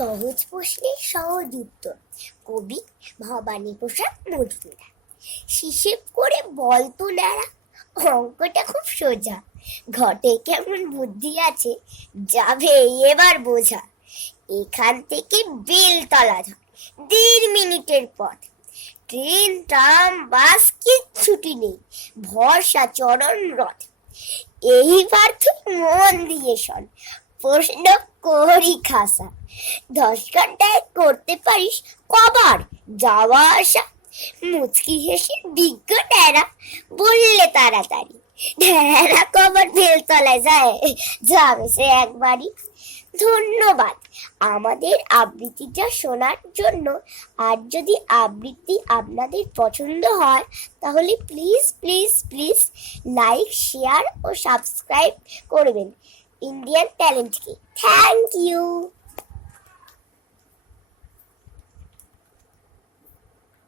সহজ প্রশ্নের সহজ উত্তর। কবি ভবানীপ্রসাদ মজুমদার। হিসেব করে বলতো ন্যাড়া, অঙ্কটা খুব সোজা। ঘটে কেমন বুদ্ধি আছে, যাবে এবার বোঝা। এখান থেকে বেলতলা ধর 1.5 মিনিটের পথ। ট্রেন, ট্রাম, বাস কিচ্ছুটি নেই, ভরসা চরণ রথ। এইবার তুই মন দিয়ে শোন, প্রশ্ন করি খাসা। 10 ঘন্টায় করতে পারিস কবার যাওয়া আসা? মুচকি হেসে বিজ্ঞ ন্যাড়া বললে তাড়াতাড়ি, ন্যাড়া কবার বেলতলায় যায়, যাবে সে একবারই। ধন্যবাদ আমাদের আবৃত্তিটা শোনার জন্য। আর যদি আবৃত্তি আপনাদের পছন্দ হয় তাহলে please please please like, share ও সাবস্ক্রাইব করবেন ইন্ডিয়ান ট্যালেন্টকে। Thank you.